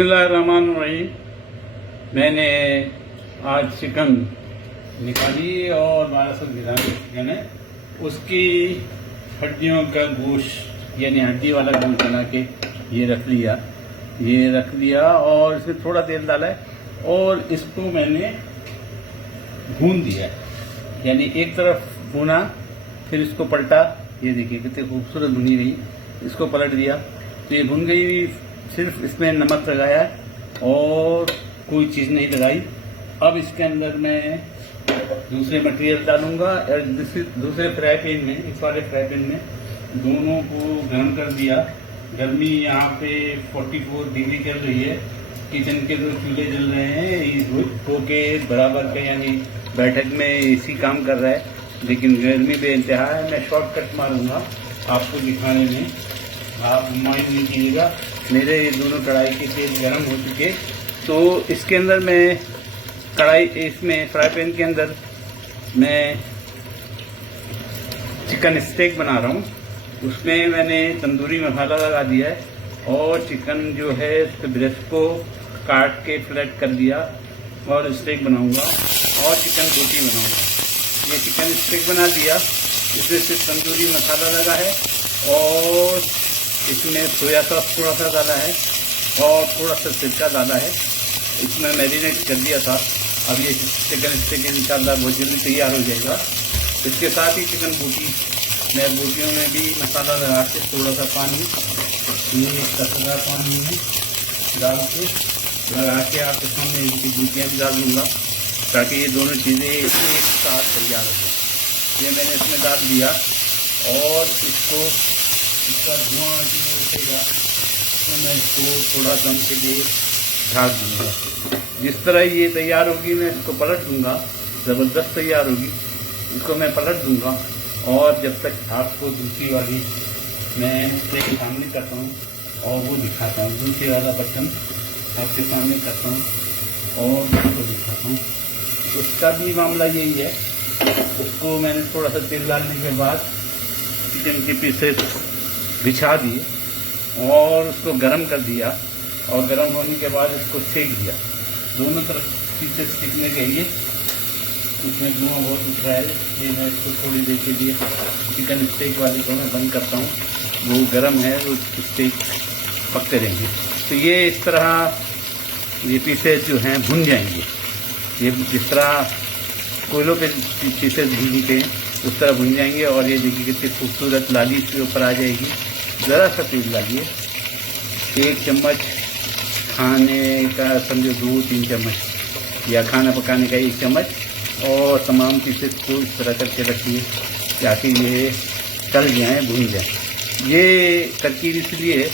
बिस्मिल्लाहिर्रहमानिर्रहीम। मैंने आज चिकन निकाली और 1200 ग्राम चिकन है, उसकी हड्डियों का गोश्त यानी हड्डी वाला गोश्त बना के ये रख लिया और इसमें थोड़ा तेल डाला है और इसको मैंने भून दिया है। यानी एक तरफ भूना फिर इसको पलटा, ये देखिए कितनी खूबसूरत भुनी गई। इसको पलट दिया तो ये भुन गई। सिर्फ इसमें नमक लगाया और कोई चीज़ नहीं लगाई। अब इसके अंदर मैं दूसरे मटेरियल डालूंगा और दूसरे फ्राई पैन में, इस वाले फ्राई पैन में दोनों को गर्म कर दिया। गर्मी यहाँ पे 44 डिग्री चल रही है। किचन के जो चूल्हे जल रहे हैं दो के बराबर के, यानी बैठक में एसी काम कर रहा है, लेकिन गर्मी बेइंतहा है। मैं शॉर्टकट मारूंगा आपको दिखाने में, आप माइंड नहीं कीजिएगा। मेरे ये दोनों कढ़ाई के तेल गर्म हो चुके, तो इसके अंदर मैं इसमें फ्राई पैन के अंदर मैं चिकन स्टेक बना रहा हूँ। उसमें मैंने तंदूरी मसाला लगा दिया है और चिकन जो है उसके ब्रेस्ट को काट के फ्लैट कर दिया और स्टेक बनाऊंगा और चिकन बोटी बनाऊंगा। ये चिकन स्टेक बना दिया, इसमें सिर्फ तंदूरी मसाला लगा है और इसमें सोया सॉस थोड़ा सा डाला है और थोड़ा सा सिरका डाला है। इसमें मैरिनेट कर दिया था। अब ये चिकन स्टेक इंशाल्लाह बहुत जल्दी तैयार हो जाएगा। इसके साथ ही चिकन बोटी, मैं बोटियों में भी मसाला लगा के थोड़ा सा पानी, ये कचरा पानी में डाल के लगा के आपके सामने इनकी बोटियाँ भी डाल दूँगा ताकि ये दोनों चीज़ें एक साथ तैयार हो जाए। ये मैंने इसमें डाल दिया और इसका धुआं उठेगा तो मैं इसको थोड़ा दम के लिए ढाक दूँगा। जिस तरह ये तैयार होगी मैं इसको पलट दूँगा, ज़बरदस्त तैयार होगी। इसको मैं पलट दूँगा और जब तक आपको दूसरी वाली मैं आपके सामने करता हूँ और वो दिखाता हूँ। दूसरी वाला बर्तन आपके सामने करता हूँ और उसको दिखाता हूँ। उसका भी मामला यही है। उसको मैंने थोड़ा सा तेल डालने के बाद चिकन के पीसेस बिछा दिए और उसको गरम कर दिया और गरम होने के बाद इसको सेक दिया। दोनों तरफ पीछे सेकने के लिए इसमें धुआं बहुत उठ रहा है, इसलिए मैं इसको थोड़ी देर के लिए चिकन स्टेक वाली को मैं बंद करता हूँ। वो गरम है, वो स्टेक पकते रहेंगे। तो ये इस तरह ये पीसेस जो हैं भुन जाएंगे। ये जिस तरह कोयलों पे पीसेस भूनते हैं उस तरह भुन जाएंगे और ये देखिए कितनी खूबसूरत लाली इसके ऊपर आ जाएगी। ज़रा सा तेल डालिए, 1 चम्मच खाने का समझो 2-3 चम्मच या खाना पकाने का 1 चम्मच और तमाम पीसेस को इस तरह करके रखिए ताकि ये तल जाएँ, भुन जाएँ। ये तरकीब इसलिए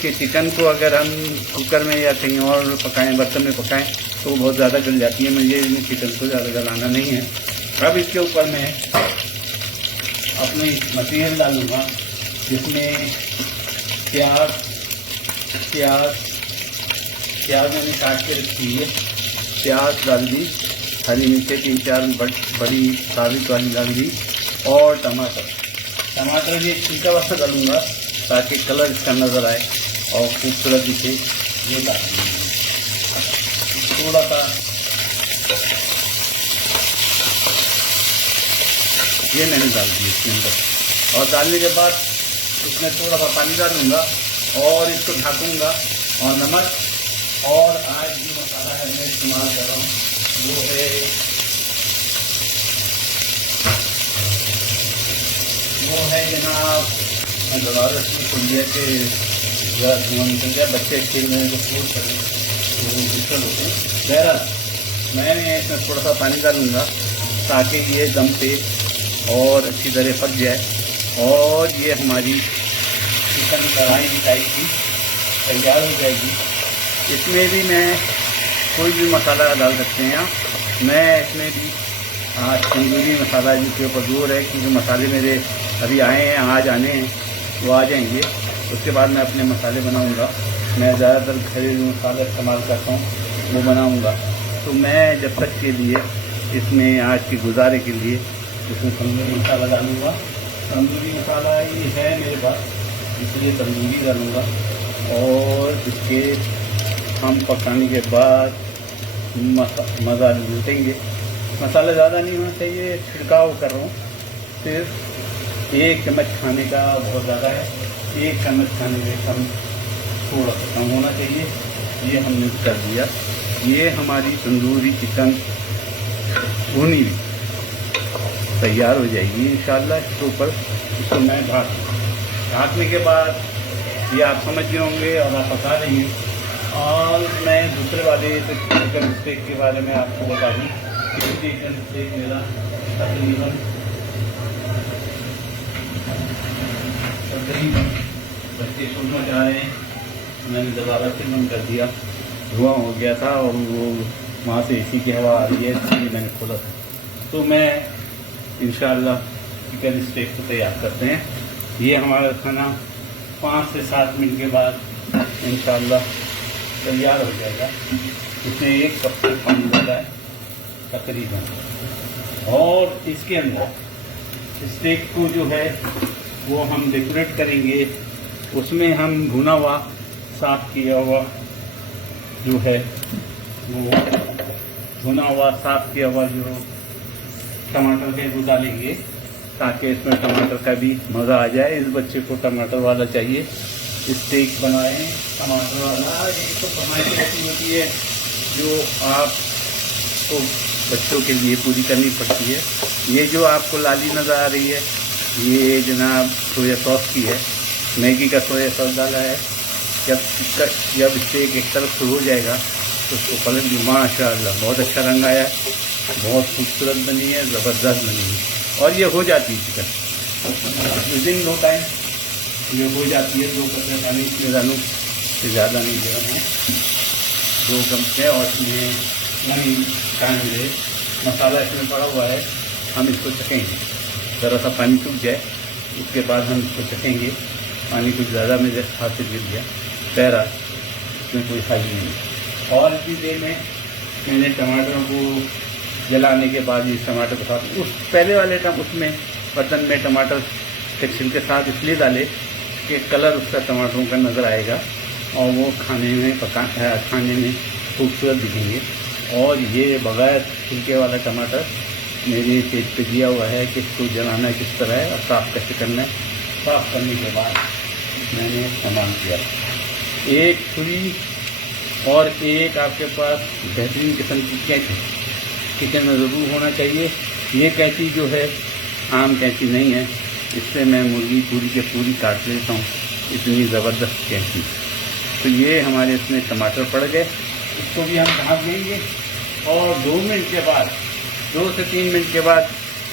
कि चिकन को अगर हम कुकर में या कहीं और पकाएं, बर्तन में पकाएं तो बहुत ज़्यादा गल जाती है। मुझे चिकन को ज़्यादा गलाना नहीं है। अब इसके ऊपर मैं अपनी मटेरियल डालूँगा जिसमें प्याज मैंने काट के रखी है। प्याज डाल दी, हरी मिर्चें 3-4 बड़ी साबित वाली डाल दी और टमाटर ये छिलका वाला डालूँगा ताकि कलर इसका नज़र आए और खूबसूरत दिखे। ये डाल दूँगा थोड़ा सा, ये मैंने डाल दी इसके अंदर और डालने के बाद इसमें थोड़ा सा पानी डालूँगा और इसको ढकूँगा। और नमक और आज जो मसाला है मैं इस्तेमाल कर रहा हूँ वो है जनाब, मैं दोबारा इसमें खुल दिया कि ज़रा धुआं निकल गया, बच्चे खेल रहे हैं तो फ्रूट करें तो डिस्टर्ब होते हैं। बहरहाल मैं इसमें थोड़ा सा पानी डालूँगा ताकि ये दम पे और अच्छी तरह पक जाए और ये हमारी चिकन कढ़ाई टाइप की तैयार हो जाएगी। इसमें भी मैं कोई भी मसाला डाल सकते हैं आप। मैं इसमें भी आज तंदूरी मसाला जिसके ऊपर जोर है क्योंकि मसाले मेरे अभी आए हैं, आज आने हैं, वो आ जाएंगे। उसके बाद मैं अपने मसाले बनाऊंगा। मैं ज़्यादातर घरेलू मसाला इस्तेमाल करता हूँ, वो बनाऊंगा। तो मैं जब तक के लिए इसमें आज के गुजारे के लिए इसमें तंदूरी मसाला डालूँगा। तंदूरी मसाला ये है मेरे पास, इसलिए तंदूरी डालूँगा और इसके हम पकाने के बाद मज़ा लूटेंगे। मसाला ज़्यादा नहीं होना चाहिए, छिड़काव कर रहा हूँ। सिर्फ 1 चम्मच खाने का बहुत ज़्यादा है, 1 चम्मच खाने से कम, थोड़ा सा कम होना चाहिए। ये हमने कर दिया। ये हमारी तंदूरी चिकन भुनी हुई तैयार हो जाएगी इंशाल्लाह। इसके ऊपर इसको मैं ढाकने के बाद ये आप समझ गए होंगे और आप पका लेंगे। और मैं दूसरे वाले चिकन स्टेक के बारे में आपको बता दूँ कि चिकन स्टेक मेरा तकरीबन बच्चे स्कूल में जा रहे हैं, मैंने दोबारा से बंद कर दिया, धुआं हो गया था और वो वहाँ से एसी की हवा आ रही है, इसलिए मैंने खोला था। तो मैं इंशाल्लाह चिकन स्टेक को तैयार करते हैं। ये हमारा खाना 5 से 7 मिनट के बाद इंशाल्लाह तैयार हो जाएगा। इसमें 1 कप से पानी डाला है तकरीबन, और इसके अंदर स्टेक को जो है वो हम डेकोरेट करेंगे। उसमें हम भुना हुआ साफ किया हुआ जो है वो भुना हुआ साफ किया हुआ जो टमाटर है वो डालेंगे, ताकि इसमें टमाटर का भी मज़ा आ जाए। इस बच्चे को टमाटर वाला चाहिए, स्टेक बनाएं टमाटर वाला। ये तो फरमाइश ऐसी होती है जो आपको बच्चों के लिए पूरी करनी पड़ती है। ये जो आपको लाली नज़र आ रही है ये जनाब सोया सॉस की है, मैगी का सोया सॉस डाला है। जब स्टेक एक तरफ से हो जाएगा तो उसको पलट दी। माशाअल्लाह बहुत अच्छा रंग आया है, बहुत खूबसूरत बनी है, ज़बरदस्त बनी है। और ये हो जाती है चिकन विदिन नो टाइम, ये हो जाती है। 2 कप पानी इसमें डालूँ तो ज़्यादा नहीं गर्म है, 2 कप है। और इसमें वही टाइम ले मसाला इसमें पड़ा हुआ है, हम इसको चखेंगे। ज़रा सा पानी सूख जाए उसके बाद हम इसको चखेंगे। पानी कुछ ज़्यादा मेरे हाथ से गिर गया, पैरा इसमें कोई खाई नहीं। और इसी देर में मैंने टमाटरों को जलाने के बाद ये टमाटर के साथ उस पहले वाले उसमें बर्तन में टमाटर के छिलके साथ इसलिए डाले कि कलर उसका टमाटरों का नज़र आएगा और वो खाने में खूबसूरत दिखेंगे। और ये बगैर छिलके वाला टमाटर मेरे पेज पे दिया हुआ है कि इसको जलाना किस तरह है और साफ़ कैसे करना है। साफ़ करने के बाद मैंने इस्तेमाल किया 1 छुरी और एक आपके पास बेहतरीन किस्म की कैंची किचन में ज़रूर होना चाहिए। ये कैंची जो है आम कैंची नहीं है, इससे मैं मुर्गी पूरी के पूरी काट लेता हूँ, इतनी ज़बरदस्त कैंची। तो ये हमारे इसमें टमाटर पड़ गए, इसको भी हम ढक देंगे। और 2 मिनट के बाद 2 से 3 मिनट के बाद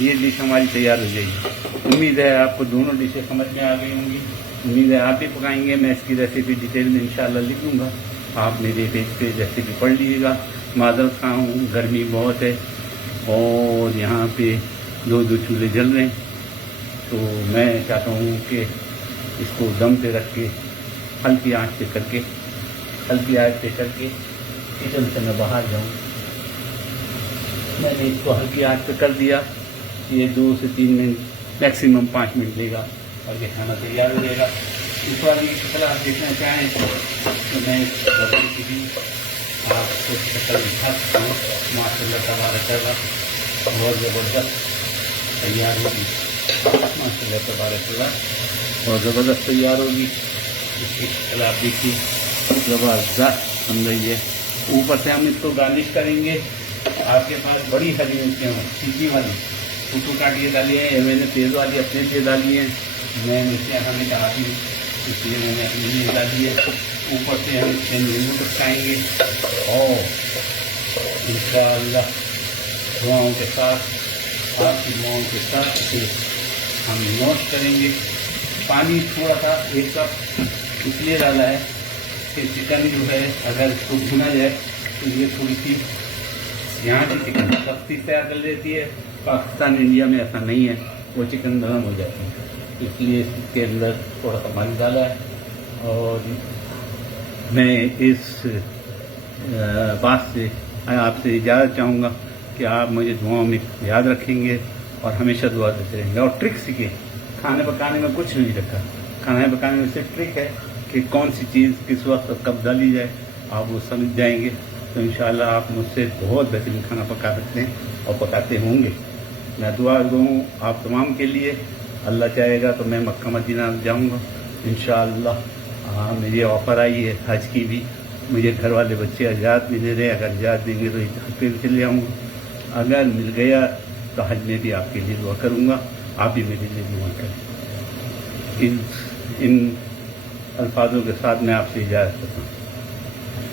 ये डिश हमारी तैयार हो जाएगी। उम्मीद है आपको दोनों डिशें समझ में आ गई होंगी। उम्मीद है आप भी पकाएंगे। मैं इसकी रेसिपी डिटेल में इंशाल्लाह लिख दूँगा, आप मेरे पेज पे रेसिपी पढ़ लीजिएगा। मादरत खां हूँ, गर्मी बहुत है और यहाँ पे 2 चूल्हे जल रहे हैं, तो मैं चाहता हूँ कि इसको दम पे रख के हल्की आंच पे करके किचन से मैं बाहर जाऊँ। मैंने इसको हल्की आंच पे कर दिया। ये 2 से 3 मिनट मैक्सिमम 5 मिनट लेगा और ये खाना तैयार हो जाएगा। इस बार ये शक्ल आप देखना चाहें तो मैं इस बर्तन की भी आपको शक्ल दिखा सकता हूँ। माशाल्लाह तबारकल्लाह बहुत ज़बरदस्त तैयार होगी। माशाल्लाह तबारकल्लाह बहुत ज़बरदस्त तैयार होगी। इसकी शक्ल आप देखिए ज़बरदस्त बन रही है। ऊपर से हम इसको गार्निश करेंगे। आपके पास बड़ी हरी मिर्चियाँ हों, सीधी वाली उसको काटिए डालिए। मैंने तेज़ वाली अपने लिए डाली है, मैं मिर्चियाँ खाने चाहती हूँ इसलिए मैंने अपने लिए डाली है। ऊपर से हम इसमें नींबू टपकाएँगे और इंशाअल्लाह दुआओं के साथ आपकी दुआओं के साथ इसे हम नोट करेंगे। पानी थोड़ा सा 1 कप इसलिए डाला है कि चिकन जो है अगर इसको भुना जाए तो ये थोड़ी सी यहाँ की चिकन सख्ती तैयार कर लेती है। पाकिस्तान इंडिया में ऐसा नहीं है, वो चिकन नरम हो जाती है, इसलिए इसके अंदर थोड़ा सा पानी डाला है। और मैं इस बात से आपसे इजाज़त चाहूँगा कि आप मुझे दुआओं में याद रखेंगे और हमेशा दुआ देते रहेंगे। और ट्रिक सीखिए। खाने पकाने में कुछ नहीं रखा, खाने पकाने में सिर्फ ट्रिक है कि कौन सी चीज़ किस वक्त कब डाली जाए। आप वो समझ जाएंगे। तो इंशाअल्लाह आप मुझसे बहुत बेहतरीन खाना पका सकते हैं और पकाते होंगे। मैं दुआ दूँ आप तमाम के लिए। अल्लाह चाहेगा तो मैं मक्का मदीना जाऊँगा इंशाअल्लाह। हाँ, मेरी ऑफ़र आई है हज की भी। मुझे घर वाले बच्चे इजाज़त नहीं दे रहे, अगर इजाज़त देंगे तो हज पे भी चले जाऊँगा। अगर मिल गया तो हज में भी आपके लिए दुआ करूँगा, आप भी मेरे लिए दुआ करें। इन अल्फाजों के साथ मैं आपसे इजाज़त करता हूँ।